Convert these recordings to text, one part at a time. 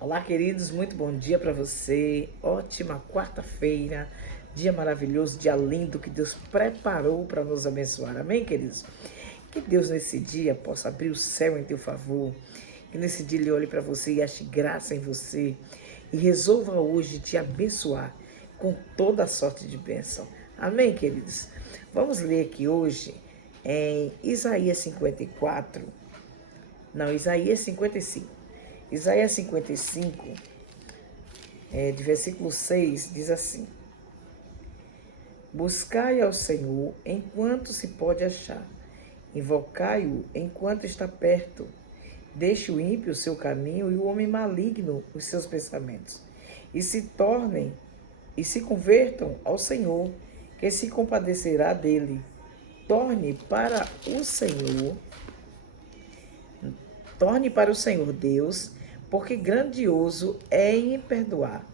Olá, queridos, muito bom dia para você. Ótima quarta-feira, dia maravilhoso, dia lindo que Deus preparou para nos abençoar. Amém, queridos? Que Deus nesse dia possa abrir o céu em teu favor. Que nesse dia Ele olhe para você e ache graça em você. E resolva hoje te abençoar com toda a sorte de bênção. Amém, queridos? Vamos ler aqui hoje em Isaías 54. Não, Isaías 55. Isaías 55, de versículo 6, diz assim: Buscai ao Senhor enquanto se pode achar, invocai-o enquanto está perto. Deixe o ímpio o seu caminho e o homem maligno os seus pensamentos, e se convertam ao Senhor, que se compadecerá dele. Torne para o Senhor, torne para o Senhor Deus, porque grandioso é em perdoar.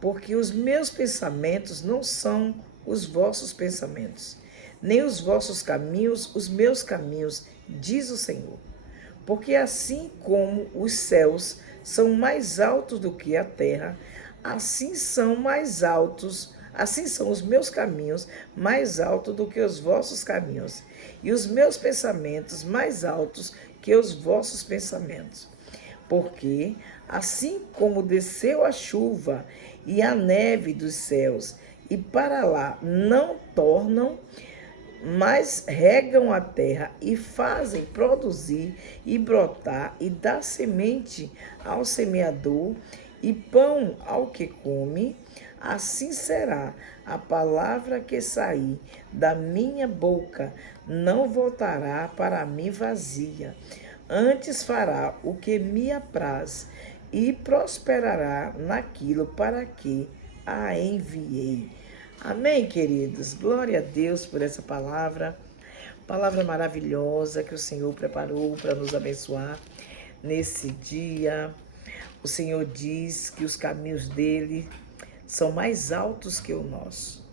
Porque os meus pensamentos não são os vossos pensamentos, nem os vossos caminhos os meus caminhos, diz o Senhor. Porque assim como os céus são mais altos do que a terra, assim são os meus caminhos mais altos do que os vossos caminhos, e os meus pensamentos mais altos que os vossos pensamentos. Porque, assim como desceu a chuva e a neve dos céus, e para lá não tornam, mas regam a terra e fazem produzir e brotar e dar semente ao semeador e pão ao que come, assim será a palavra que sair da minha boca, não voltará para mim vazia. Antes fará o que me apraz e prosperará naquilo para que a enviei. Amém, queridos? Glória a Deus por essa palavra. Palavra maravilhosa que o Senhor preparou para nos abençoar nesse dia. O Senhor diz que os caminhos dele são mais altos que o nosso,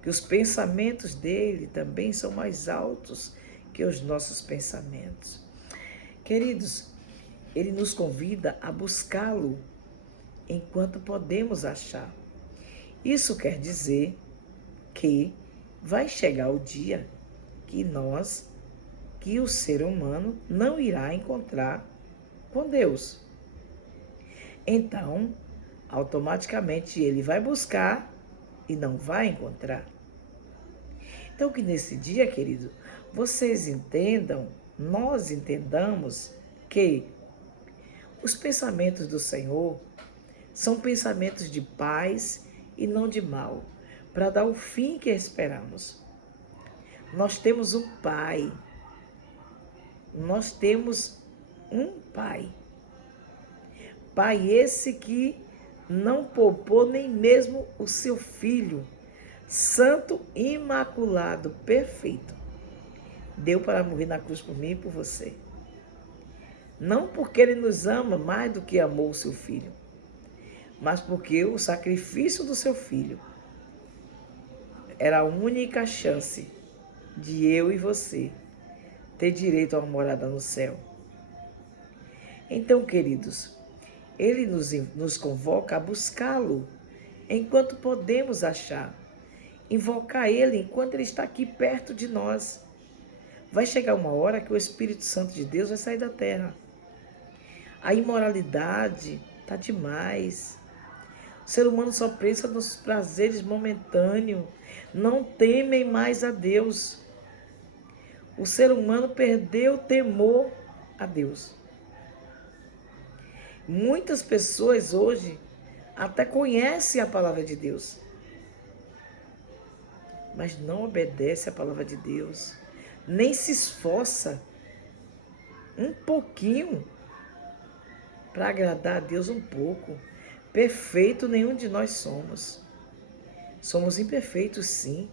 que os pensamentos dele também são mais altos que os nossos pensamentos. Queridos, ele nos convida a buscá-lo enquanto podemos achar. Isso quer dizer que vai chegar o dia que o ser humano não irá encontrar com Deus. Então, automaticamente ele vai buscar e não vai encontrar. Então, que nesse dia, querido, vocês entendam, nós entendamos que os pensamentos do Senhor são pensamentos de paz e não de mal, para dar o fim que esperamos. Nós temos um Pai. Nós temos um Pai. Pai esse que não poupou nem mesmo o seu Filho, santo, imaculado, perfeito. Deu para morrer na cruz por mim e por você. Não porque Ele nos ama mais do que amou o seu Filho, mas porque o sacrifício do seu Filho era a única chance de eu e você ter direito a uma morada no céu. Então, queridos, Ele nos convoca a buscá-lo enquanto podemos achar, invocar Ele enquanto Ele está aqui perto de nós. Vai chegar uma hora que o Espírito Santo de Deus vai sair da terra. A imoralidade está demais. O ser humano só pensa nos prazeres momentâneos, não temem mais a Deus. O ser humano perdeu o temor a Deus. Muitas pessoas hoje até conhecem a palavra de Deus, mas não obedecem a palavra de Deus, nem se esforça um pouquinho para agradar a Deus um pouco. Perfeito nenhum de nós somos. Somos imperfeitos, sim.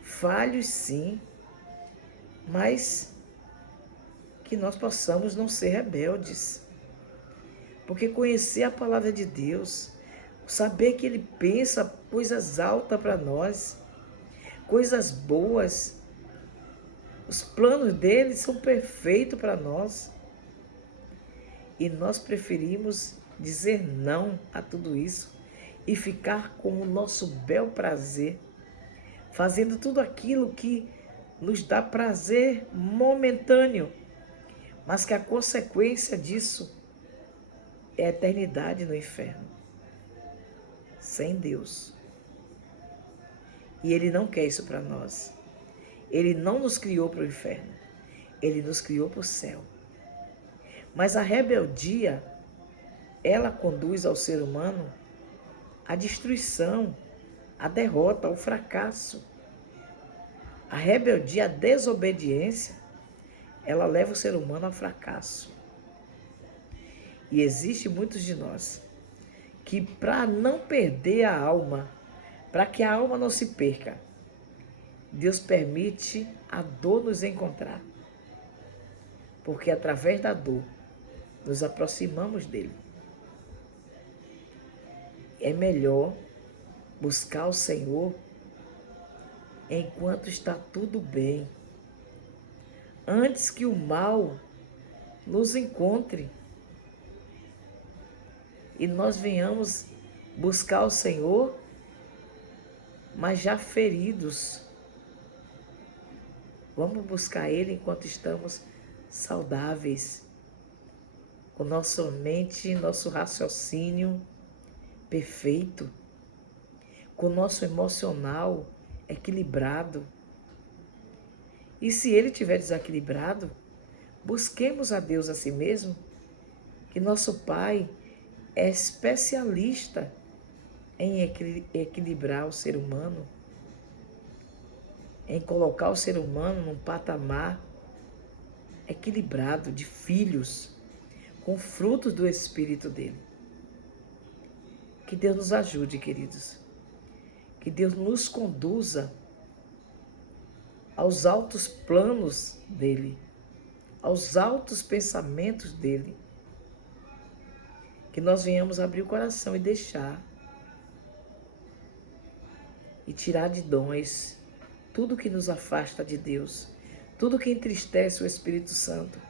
Falhos, sim. Mas que nós possamos não ser rebeldes. Porque conhecer a palavra de Deus, saber que Ele pensa coisas altas para nós, coisas boas, os planos dele são perfeitos para nós. E nós preferimos dizer não a tudo isso e ficar com o nosso bel prazer, fazendo tudo aquilo que nos dá prazer momentâneo, mas que a consequência disso é a eternidade no inferno, sem Deus. E Ele não quer isso para nós. Ele não nos criou para o inferno, Ele nos criou para o céu. Mas a rebeldia, ela conduz ao ser humano à destruição, à derrota, ao fracasso. A rebeldia, a desobediência, ela leva o ser humano ao fracasso. E existe muitos de nós que, para não perder a alma, para que a alma não se perca, Deus permite a dor nos encontrar. Porque através da dor, nos aproximamos dele. É melhor buscar o Senhor enquanto está tudo bem, antes que o mal nos encontre e nós venhamos buscar o Senhor, mas já feridos. Vamos buscar Ele enquanto estamos saudáveis, com nossa mente, nosso raciocínio perfeito, com nosso emocional equilibrado. E se ele estiver desequilibrado, busquemos a Deus a si mesmo, que nosso Pai é especialista em equilibrar o ser humano, em colocar o ser humano num patamar equilibrado de filhos, com frutos do Espírito dele. Que Deus nos ajude, queridos. Que Deus nos conduza aos altos planos dele, aos altos pensamentos dele. Que nós venhamos abrir o coração e deixar e tirar de nós tudo que nos afasta de Deus, tudo que entristece o Espírito Santo.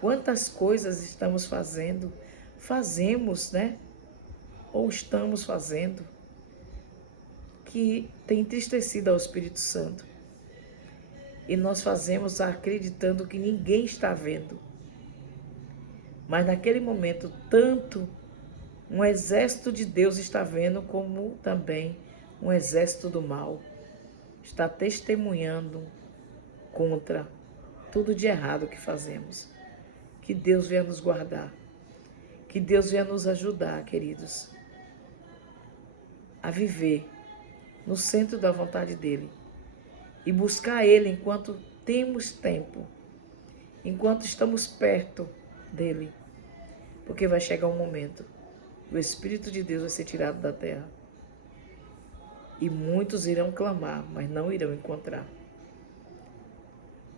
Quantas coisas estamos fazemos, né? Ou estamos fazendo, que tem entristecido ao Espírito Santo. E nós fazemos acreditando que ninguém está vendo. Mas naquele momento, tanto um exército de Deus está vendo, como também um exército do mal está testemunhando contra tudo de errado que fazemos. Que Deus venha nos guardar. Que Deus venha nos ajudar, queridos, a viver no centro da vontade dele e buscar ele enquanto temos tempo, enquanto estamos perto dele, porque vai chegar um momento, o Espírito de Deus vai ser tirado da terra e muitos irão clamar, mas não irão encontrar.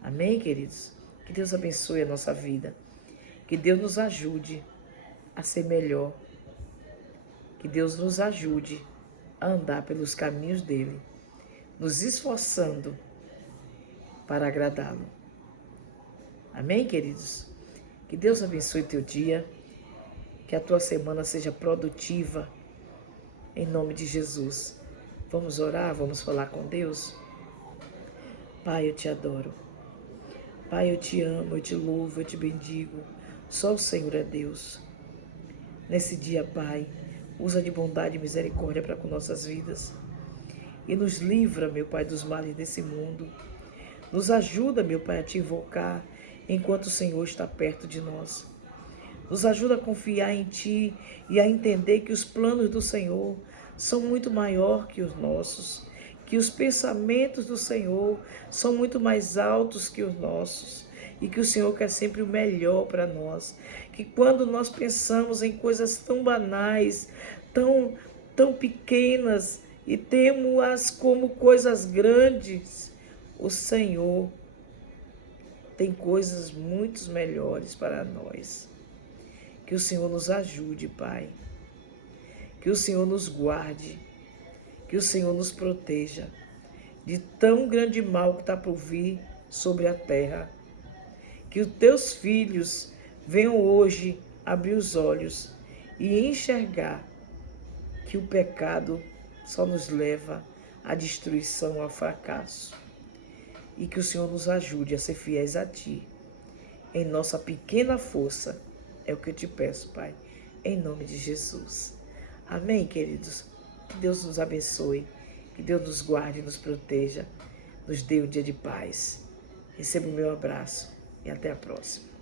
Amém, queridos? Que Deus abençoe a nossa vida, que Deus nos ajude a ser melhor, que Deus nos ajude a andar pelos caminhos dele, nos esforçando para agradá-lo. Amém, queridos? Que Deus abençoe teu dia, que a tua semana seja produtiva, em nome de Jesus. Vamos orar, vamos falar com Deus? Pai, eu te adoro. Pai, eu te amo, eu te louvo, eu te bendigo. Só o Senhor é Deus. Nesse dia, Pai, usa de bondade e misericórdia para com nossas vidas. E nos livra, meu Pai, dos males desse mundo. Nos ajuda, meu Pai, a te invocar enquanto o Senhor está perto de nós. Nos ajuda a confiar em Ti e a entender que os planos do Senhor são muito maiores que os nossos. Que os pensamentos do Senhor são muito mais altos que os nossos. E que o Senhor quer sempre o melhor para nós. Que quando nós pensamos em coisas tão banais, tão pequenas, e temos-as como coisas grandes, o Senhor tem coisas muito melhores para nós. Que o Senhor nos ajude, Pai. Que o Senhor nos guarde. Que o Senhor nos proteja de tão grande mal que está por vir sobre a terra. Que os teus filhos venham hoje abrir os olhos e enxergar que o pecado só nos leva à destruição, ao fracasso. E que o Senhor nos ajude a ser fiéis a Ti. Em nossa pequena força, é o que eu te peço, Pai, em nome de Jesus. Amém, queridos? Que Deus nos abençoe, que Deus nos guarde e nos proteja, nos dê um dia de paz. Receba o meu abraço e até a próxima.